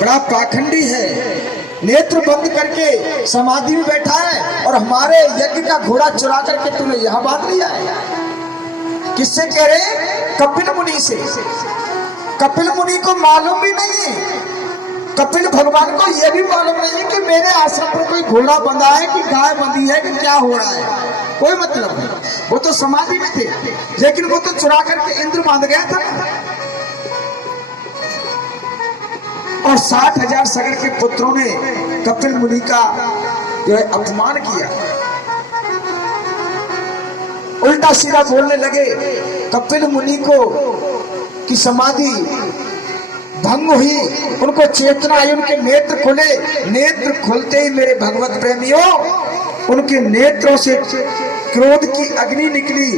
बड़ा पाखंडी है, नेत्र बंद करके समाधि में बैठा है और हमारे यज्ञ का घोड़ा चुरा करके तूने यहां बांध लिया है। किससे कह रहे? कपिल मुनि से। कपिल मुनि को मालूम भी नहीं, कपिल भगवान को यह भी मालूम नहीं कि मेरे आश्रम पर कोई घोड़ा बंधा है कि गाय बंधी है कि क्या हो रहा है, कोई मतलब नहीं। वो तो समाधि में थे, लेकिन वो तो चुरा करके इंद्र बांध गया था। और 60,000 सगर के पुत्रों ने कपिल मुनि का जो है अपमान किया, उल्टा सीधा बोलने लगे। कपिल मुनि को की समाधि भंग हुई, उनको चेतना आई, उनके नेत्र खुले। नेत्र खुलते ही मेरे भगवत प्रेमियों, उनके नेत्रों से क्रोध की अग्नि निकली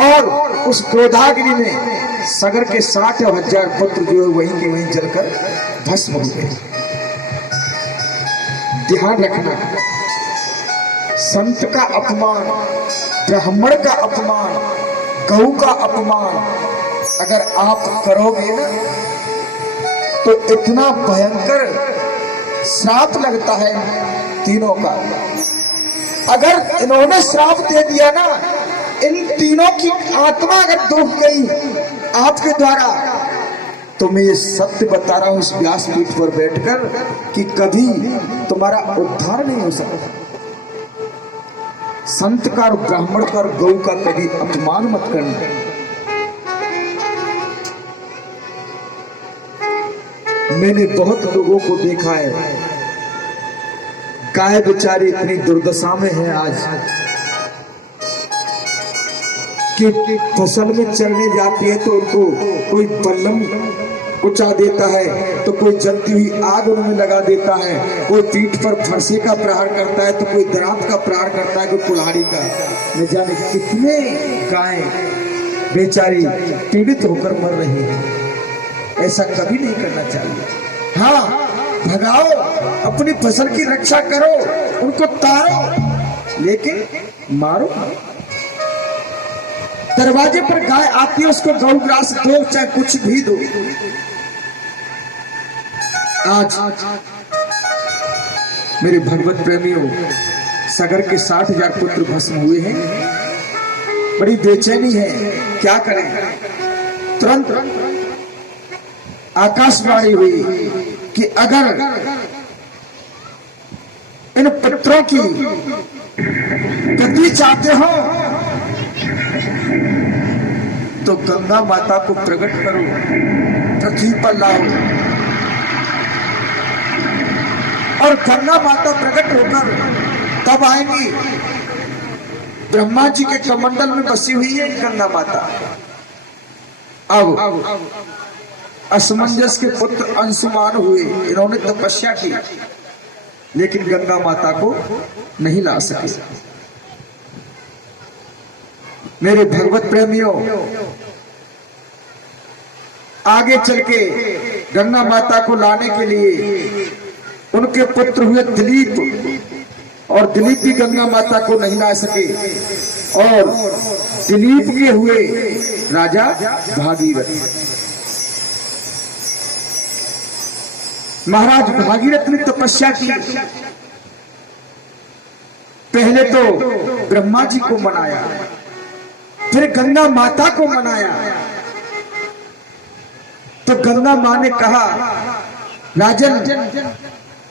और उस क्रोधाग्नि में सगर के 60,000 पुत्र जो है वहीं के वहीं जलकर भस्म हो गए। ध्यान रखना, संत का अपमान, ब्राह्मण का अपमान, गौ का अपमान अगर आप करोगे ना तो इतना भयंकर श्राप लगता है तीनों का। अगर इन्होंने श्राप दे दिया ना, इन तीनों की आत्मा अगर डूब गई आपके द्वारा, तो मैं ये सत्य बता रहा हूं इस व्यासपीठ पर बैठकर कि कभी तुम्हारा उद्धार नहीं हो सकता। संत का और ब्राह्मण का और गौ का कभी अपमान मत करना। मैंने बहुत लोगों को देखा है, गाय बेचारी इतनी दुर्दशा में है आज कि फसल में चलने जाती है तो उनको कोई बल्लम उचा देता है, तो कोई जलती हुई आग उनमें लगा देता है, कोई पीठ पर फरसे का प्रहार करता है, तो कोई दरात का प्रहार करता है, कोई कुल्हाड़ी का। न जाने कितने गाय बेचारी पीड़ित होकर मर रही है। ऐसा कभी नहीं करना चाहिए। हाँ, भगाओ, अपनी फसल की रक्षा करो, उनको तारो, लेकिन मारो। दरवाजे पर गाय आती है, उसको गौग्रास दो, चाहे कुछ भी दो। आज मेरे भगवत प्रेमियों, सगर के 60,000 पुत्र भस्म हुए हैं। बड़ी बेचैनी है, क्या करें। तुरंत आकाशवाणी हुई कि अगर इन पुत्रों की गति चाहते हो तो गंगा माता को प्रकट करो, पृथ्वी पर लाओ। और गंगा माता प्रकट होकर तब आएंगी। ब्रह्मा जी के कमंडल में बसी हुई है गंगा माता। अब असमंजस के पुत्र अंशुमान हुए, इन्होंने तपस्या की लेकिन गंगा माता को नहीं ला सके। मेरे भगवत प्रेमियों, आगे चल के गंगा माता को लाने के लिए उनके पुत्र हुए दिलीप, और दिलीप भी गंगा माता को नहीं ला सके। और दिलीप के हुए राजा भागीरथ। महाराज भागीरथ ने तपस्या की। पहले तो ब्रह्मा जी को मनाया, फिर गंगा माता को मनाया। तो गंगा मां ने कहा, राजन,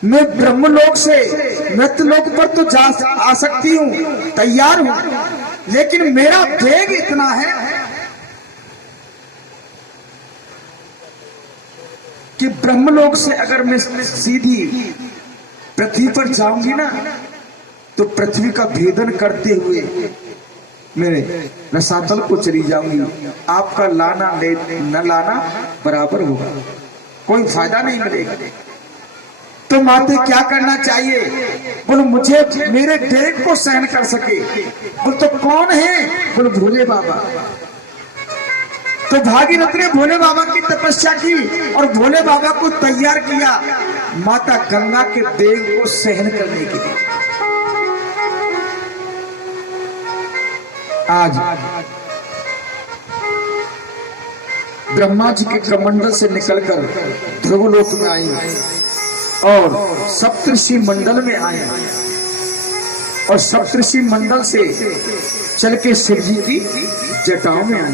मैं ब्रह्मलोक से मृतलोक पर तो जा आ सकती हूं, तैयार हूं, लेकिन मेरा वेग इतना है कि ब्रह्मलोक से अगर मैं सीधी पृथ्वी पर जाऊंगी ना, तो पृथ्वी का भेदन करते हुए मैं रसातल को चली जाऊंगी। आपका लाना न लाना बराबर होगा, कोई फायदा नहीं मिलेगा। तो माते क्या करना चाहिए? बोलो मुझे मेरे डेग को सहन कर सके। बोल तो कौन है? बोलो भोले बाबा। तो भागीरथ ने भोले बाबा की तपस्या की और भोले बाबा को तैयार किया माता गंगा के वेग को सहन करने के लिए। आज ब्रह्मा जी के कमंडल से निकलकर ध्रुवलोक में आई और सप्तऋषि मंडल में आए और सप्तऋषि मंडल से चल के शिव जी की जटाओं में आए।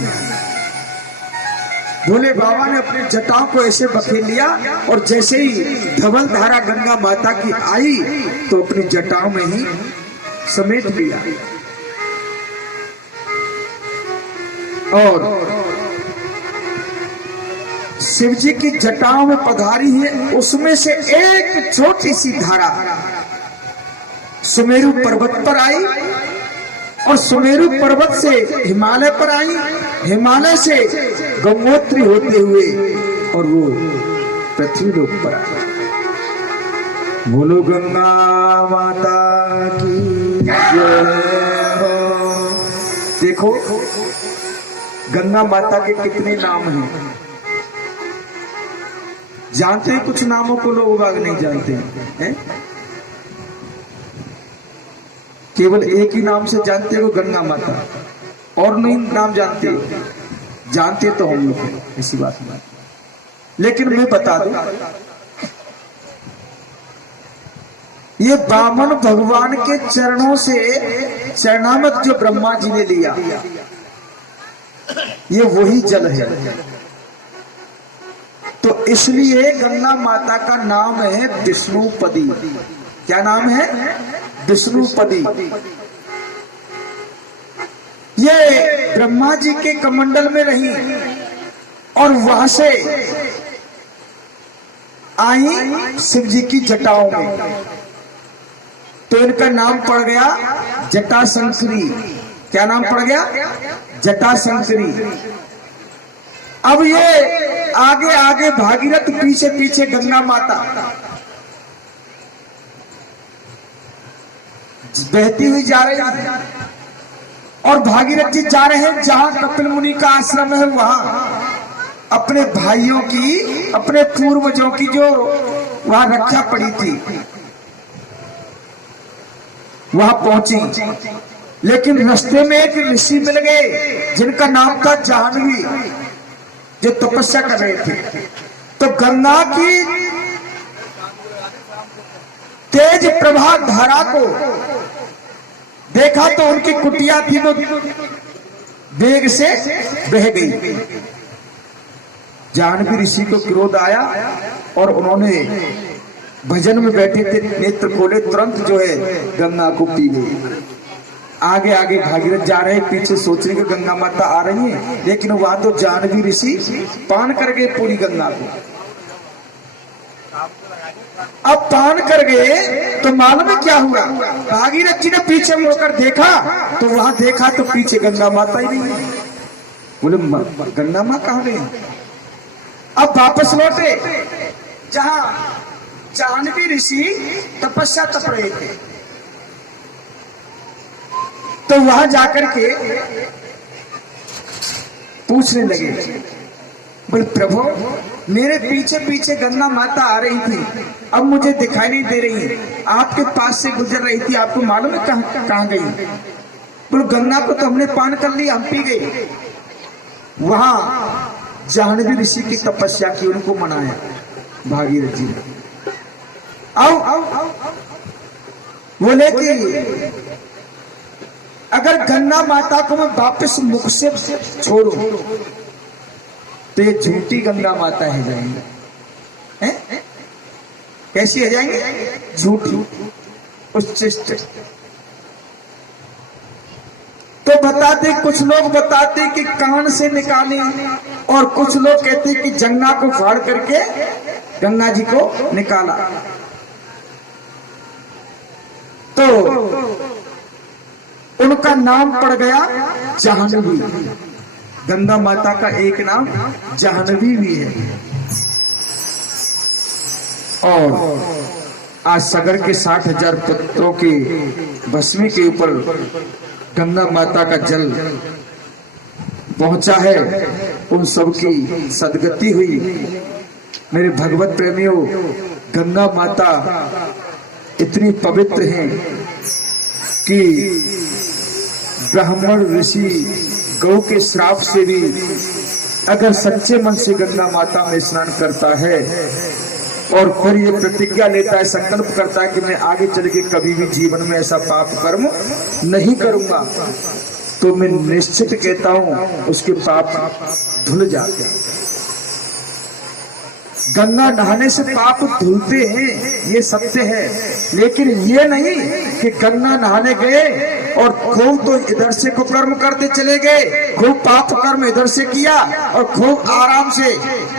भोले बाबा ने अपने जटाओं को ऐसे बखेर लिया और जैसे ही धवल धारा गंगा माता की आई तो अपनी जटाओं में ही समेट लिया और शिव जी की जटाओं में पधारी है। उसमें से एक छोटी सी धारा सुमेरु पर्वत पर आई और सुमेरु पर्वत से हिमालय पर आई, हिमालय से गंगोत्री होते हुए और वो पृथ्वी लोक पर आई। बोलो गंगा माता की जय हो। देखो गंगा माता के कितने नाम हैं, जानते हैं? कुछ नामों को लोग बाग नहीं जानते हैं, केवल एक ही नाम से जानते हो गंगा माता, और नहीं नाम जानते तो हम लोग ऐसी बात नहीं। लेकिन मैं बता दूं, ये बामन भगवान के चरणों से चरणामृत जो ब्रह्मा जी ने लिया, ये वही जल है। तो इसलिए गंगा माता का नाम है विष्णुपदी। क्या नाम है? विष्णुपदी। ये ब्रह्मा जी के कमंडल में रही और वहां से आई शिव जी की जटाओं में, तो इनका नाम पड़ गया जटाशंकरी। क्या नाम पड़ गया? जटाशंकरी। अब ये आगे आगे भागीरथ, पीछे पीछे गंगा माता बहती हुई जा रही है और भागीरथ जी जा रहे हैं जहां कपिल मुनि का आश्रम है, वहां अपने भाइयों की, अपने पूर्वजों की जो वहां रक्षा पड़ी थी वहां पहुंची। लेकिन रास्ते में एक ऋषि मिल गए जिनका नाम था जाह्नवी, जो तपस्या कर रहे थे। तो गंगा की तेज प्रवाह धारा को देखा तो उनकी कुटिया थी वो वेग से बह गई। जाह्नवी ऋषि को क्रोध आया और उन्होंने भजन में बैठे थे, नेत्र खोले, तुरंत जो है गंगा को पी गई। आगे आगे भागीरथ जा रहे, पीछे सोच रहे कि गंगा माता आ रही है, लेकिन वहां तो जाह्नवी ऋषि पान कर गए पूरी गंगा को। अब पान कर गए तो मालूम है क्या हुआ? भागीरथ जी ने पीछे मुड़कर देखा तो वहां देखा तो पीछे गंगा माता ही नहीं है। बोले गंगा माँ कहाँ गई? अब वापस लौटे जहां जाह्नवी ऋषि तपस्या तप रहे थे, तो वहां जाकर के पूछने लगे, बोले प्रभु मेरे पीछे पीछे गंगा माता आ रही थी, अब मुझे दिखाई नहीं दे रही है, आपके पास से गुजर रही थी, आपको मालूम है कहां गई? बोले गंगा को तो हमने पान कर लिया, हम पी गए। वहां जाह्नवी ऋषि की तपस्या की, उनको मनाया भागीरथ जी ने। आओ बोले कि अगर गंगा माता को मैं वापस मुख से छोड़ू तो ये झूठी गंगा माता है जाएंगे। हैं? कैसी है जाएंगे? झूठी, उच्चिष्ट। तो बताते, कुछ लोग बताते कि कान से निकाली और कुछ लोग कहते कि जंगा को फाड़ करके गंगा जी को निकाला। तो उनका नाम पड़ गया जाह्नवी। गंगा माता का एक नाम जाह्नवी भी है। और आज सागर के 60,000 पत्रों के भस्मी के ऊपर गंगा माता का जल पहुंचा है, उन सब की सदगति हुई। मेरे भगवत प्रेमियों, गंगा माता इतनी पवित्र हैं कि ब्राह्मण ऋषि गौ के श्राप से भी अगर सच्चे मन से गंगा माता में स्नान करता है और फिर ये प्रतिज्ञा लेता है, संकल्प करता है कि मैं आगे चल के कभी भी जीवन में ऐसा पाप कर्म नहीं करूंगा, तो मैं निश्चित कहता हूं उसके पाप धुल जाते हैं। गंगा नहाने से पाप धुलते हैं, ये सत्य है, लेकिन ये नहीं कि गंगा नहाने गए और खूब तो इधर से कुकर्म करते चले गए, खूब पाप कर्म इधर से किया और खूब आराम से।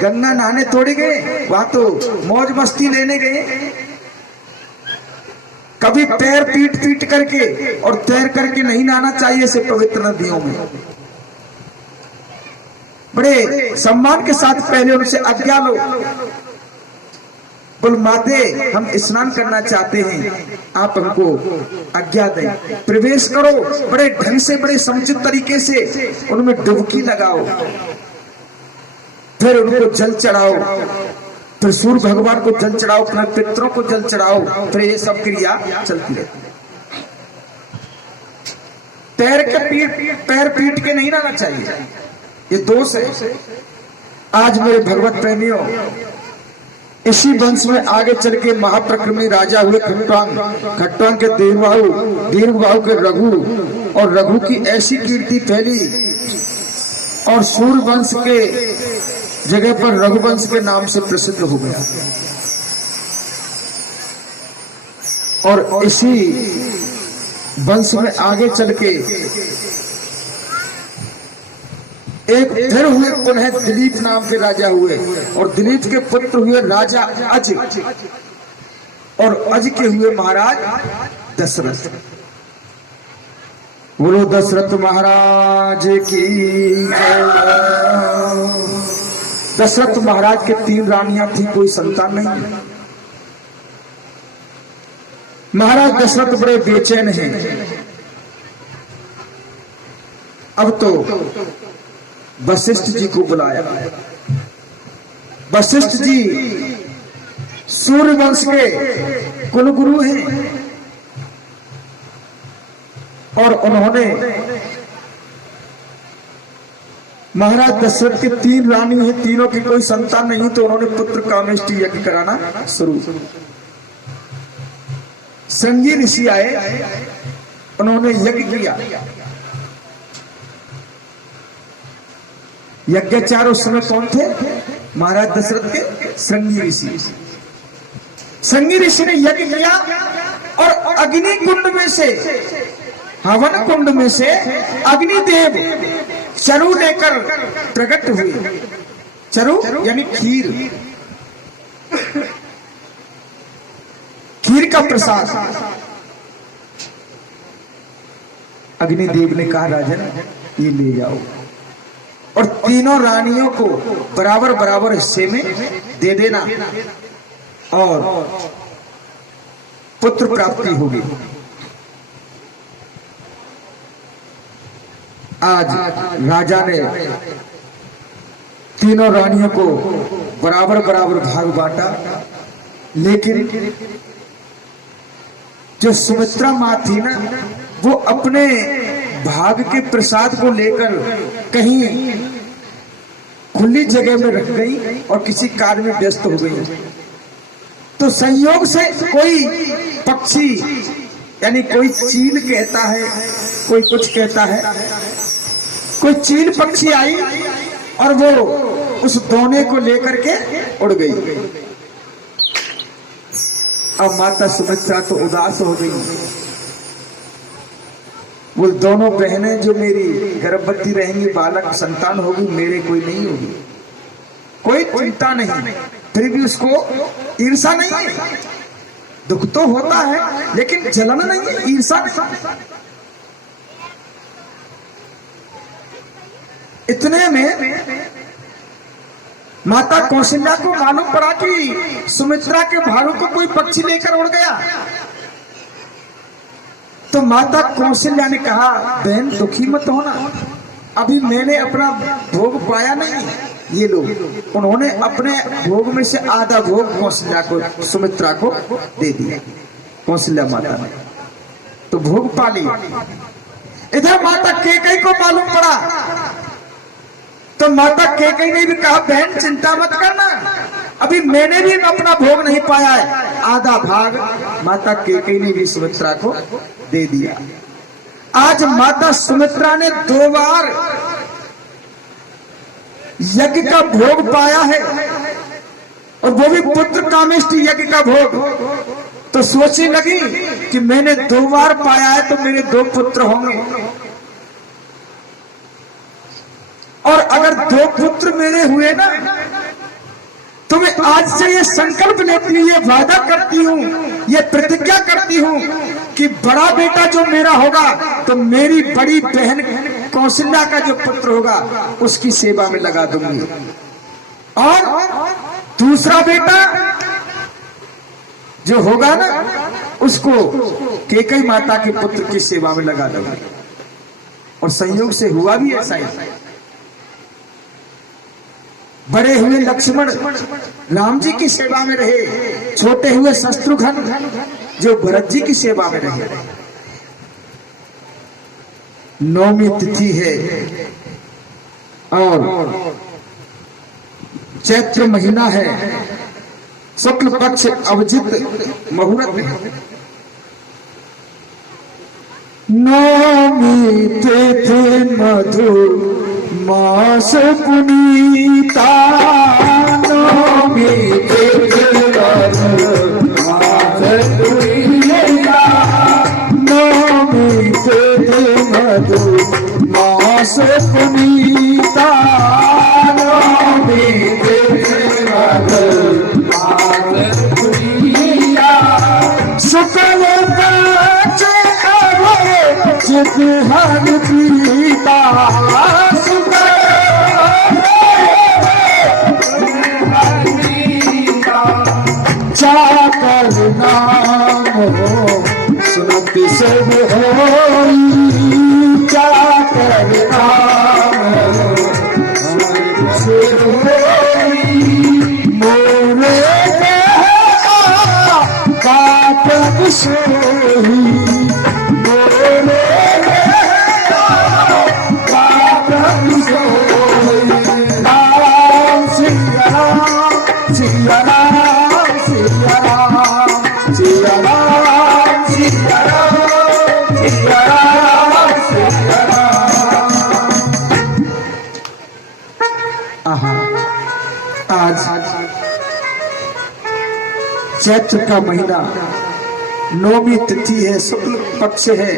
गंगा नहाने थोड़ी गए, वहां तो मौज मस्ती लेने गए। कभी पैर पीट पीट करके और तैर करके नहीं नहाना चाहिए ऐसे पवित्र नदियों में। बड़े सम्मान के साथ पहले उनसे आज्ञा लो, बोल माते हम स्नान करना चाहते हैं, आप हमको आज्ञा दें, प्रवेश करो। बड़े ढंग से, बड़े समुचित तरीके से उनमें डुबकी लगाओ, फिर उनको जल चढ़ाओ, फिर सूर्य भगवान को जल चढ़ाओ, अपने पितरों को जल चढ़ाओ, फिर ये सब क्रिया चलती रहती है। पैर पीट के नहीं रहना चाहिए, ये दोष है। आज मेरे भगवत प्रेमियों, इसी वंश में आगे चल के महाप्रक्रमी राजा हुए खट्टांग। खट्टांग के दीर्घबाहु के रघु, और रघु की ऐसी कीर्ति फैली और सूर्य वंश के जगह पर रघुवंश के नाम से प्रसिद्ध हो गया। और इसी वंश में आगे चल के एक फिर हुए पुनः दिलीप नाम के राजा हुए, और दिलीप के पुत्र हुए राजा अज, और अज के हुए महाराज दशरथ। बोलो दशरथ महाराज की जय। दशरथ महाराज के 3 रानियां थी, कोई संतान नहीं। महाराज दशरथ बड़े बेचैन हैं। अब तो वशिष्ठ जी को बुलाया। वशिष्ठ जी सूर्य वंश के कुलगुरु हैं, और उन्होंने महाराज दशरथ के 3 रानी हैं, तीनों की कोई संतान नहीं, तो उन्होंने पुत्र कामेष्टि यज्ञ कराना शुरू। संगी ऋषि आए, उन्होंने यज्ञ किया। यज्ञाचार्य उस समय कौन थे? महाराज दशरथ के संगी ऋषि। संगी ऋषि ने यज्ञ किया और अग्नि कुंड में से, हवन कुंड में से अग्निदेव चरु लेकर प्रकट हुए। चरु यानी खीर, खीर का प्रसाद। अग्निदेव ने कहा राजन ये ले जाओ, और तीनों रानियों को बराबर बराबर हिस्से में दे देना, और पुत्र प्राप्ति होगी। आज राजा ने तीनों रानियों को बराबर बराबर भाग बांटा, लेकिन जो सुमित्रा मां थी ना, वो अपने भाग के प्रसाद को लेकर कहीं खुली जगह में रख गई और किसी कार्य में व्यस्त हो गई। तो संयोग से कोई पक्षी, यानी कोई चील कहता है, कोई कुछ कहता है, कोई चील पक्षी आई और वो उस दोने को लेकर के उड़ गई। अब माता सुमित्रा तो उदास हो गई। वो दोनों बहनें जो मेरी गर्भवती रहेंगी, बालक संतान होगी, मेरे कोई नहीं होगी। कोई चिंता नहीं, फिर भी उसको ईर्षा नहीं है। दुख तो होता है लेकिन जलन नहीं है, ईर्षा नहीं। इतने में माता कौशल्या को मालूम पड़ा कि सुमित्रा के भालू को कोई पक्षी लेकर उड़ गया। तो माता कौशल्या ने कहा, बहन दुखी मत होना, अभी मैंने अपना भोग पाया नहीं, ये लो। उन्होंने अपने भोग में से आधा भोग कौशल्या को, सुमित्रा को दे दिया। कौशल्या माता ने तो भोग पा लिया। इधर माता कैकेयी को मालूम पड़ा तो माता कैकेयी ने भी कहा बहन चिंता मत करना, अभी मैंने भी अपना भोग नहीं पाया है। आधा भाग माता कैकेयी ने भी सुमित्रा को दे दिया। आज माता सुमित्रा ने 2 बार यज्ञ का भोग पाया है, और वो भी पुत्र कामेष्टि यज्ञ का भोग। तो सोचने लगी कि मैंने 2 बार पाया है तो मेरे 2 पुत्र होंगे, और अगर 2 पुत्र मेरे हुए ना तो मैं आज से ये संकल्प लेती हूँ, ये वादा करती हूँ, ये प्रतिज्ञा करती हूँ कि बड़ा बेटा जो मेरा होगा तो मेरी बड़ी बहन कौशल्या का जो पुत्र होगा उसकी सेवा में लगा दूंगी, और दूसरा बेटा जो होगा ना उसको कैकेयी माता के पुत्र की सेवा में लगा दूंगी। और संयोग से हुआ भी ऐसा ही। बड़े हुए लक्ष्मण राम जी की सेवा में रहे, छोटे हुए शत्रुघ्न जो भरत जी की सेवा में रहे। 9वीं तिथि है और चैत्र महीना है, शुक्ल पक्ष अभिजित मुहूर्त है। 9वीं तिथि मधु मास पुनीता, 9वीं तिथि मधु मास पुनीता, 9वीं तिथि मधु मास पुनीता, 9वीं तिथि मधु मास पुनीता, शुक्ल पक्ष अभिजित हर पीता, चाकर नाम हो सुनति सब होई, चाकर नाम हो सुनति सब होई, मोरे काटक सोही, मोरे काटक सोही, राम सिया राम सिया राम सिया राम सिया राम सिया राम सिया राम सिया राम। आहा, आज चैत्र का महीना 9वीं तिथि है, शुक्ल पक्ष है,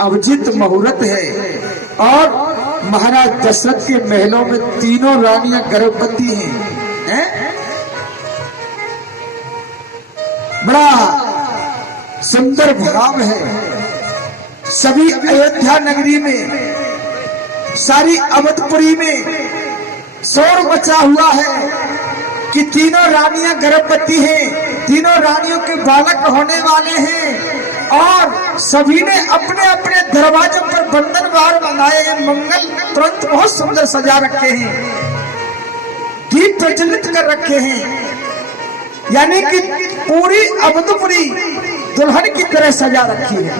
अभिजित मुहूर्त है, और महाराज दशरथ के महलों में 3 रानियां गर्भवती हैं। बड़ा सुंदर भाव है। सभी अयोध्या नगरी में, सारी अवधपुरी में शोर मचा हुआ है कि 3 रानियां गर्भवती हैं, 3 रानियों के बालक होने वाले हैं, और सभी ने अपने अपने दरवाजों पर बंधन बार बनाए हैं, मंगल तुरंत बहुत सुंदर सजा रखे हैं, दीप प्रज्वलित कर रखे हैं, यानी कि पूरी अवधपुरी दुल्हन की तरह सजा रखी है।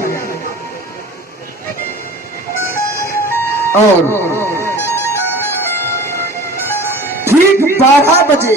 और ठीक 12 बजे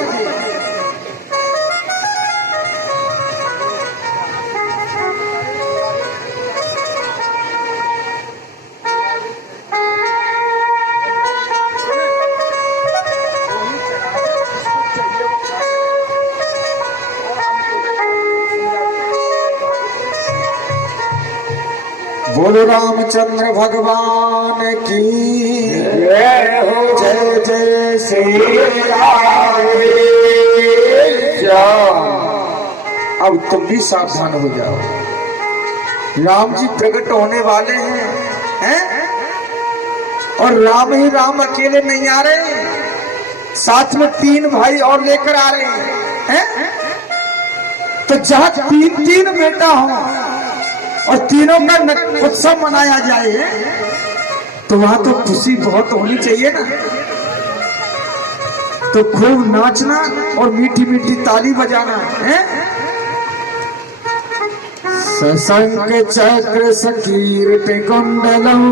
बोलो रामचंद्र भगवान की जय हो, जय जय श्री राम। अब तुम भी सावधान हो जाओ, राम जी प्रकट होने वाले हैं, और राम ही राम अकेले नहीं आ रहे, साथ में 3 भाई और लेकर आ रहे हैं। तो जहाँ 3 बेटा हो और तीनों का उत्सव मनाया जाए तो वहां तो खुशी बहुत होनी चाहिए ना। तो खूब नाचना और मीठी मीठी ताली बजाना है। सशंक चक्र सकीर्ति कुंडलम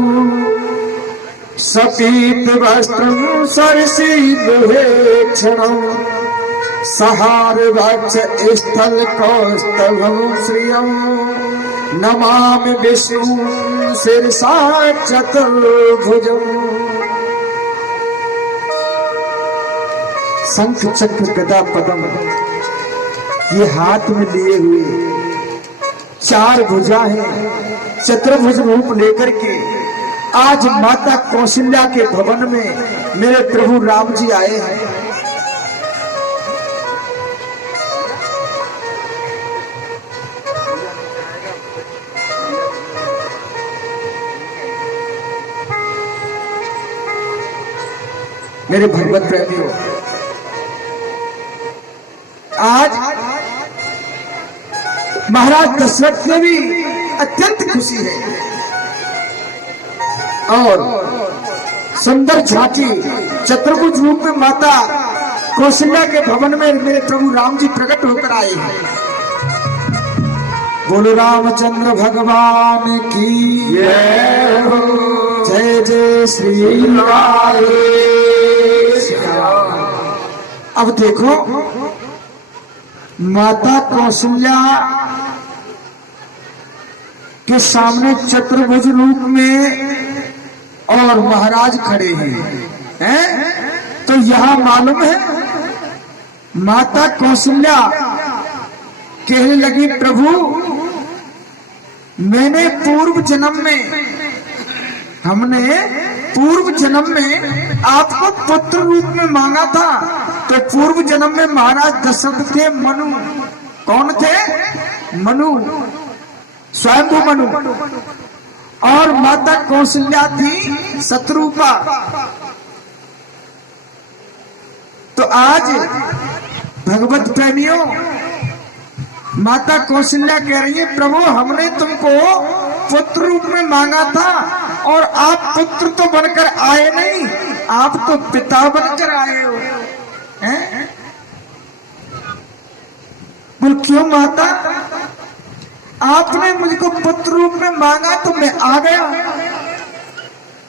सपीत वस्त्रं सरसीभूषणं सहार वक्ष स्थल कौस्तभं श्रियं नमामि विष्णु शिरसा चतुर्भुजम्। शंख चक्र गदा पद्म ये हाथ में लिए हुए 4 भुजा है, चतुर्भुज रूप लेकर के आज माता कौशल्या के भवन में मेरे प्रभु राम जी आए हैं। मेरे भगवत प्रेमियों, आज महाराज दशरथ ने भी अत्यंत खुशी है और सुंदर झांकी चतुर्भुज रूप में माता कौशल्या के भवन में मेरे प्रभु राम जी प्रकट होकर आए हैं। बोलो रामचंद्र भगवान की जय हो, जय जय श्री राम। अब देखो माता कौशल्या के सामने चतुर्भुज रूप में और महाराज खड़े हैं, तो यहां मालूम है माता कौशल्या कहने लगी प्रभु मैंने हमने पूर्व जन्म में आपको पुत्र रूप में मांगा था। तो पूर्व जन्म में महाराज दशरथ थे मनु। कौन थे? मनु, स्वयंभू मनु। और माता कौशल्या थी शत्रुपा। तो आज भगवत प्रेमियों माता कौशल्या कह रही है प्रभु हमने तुमको पुत्र रूप में मांगा था और आप पुत्र तो बनकर आए नहीं, आप तो पिता बनकर आए हो। हैं? बोल क्यों माता? आपने मुझको पुत्र रूप में मांगा तो मैं आ गया,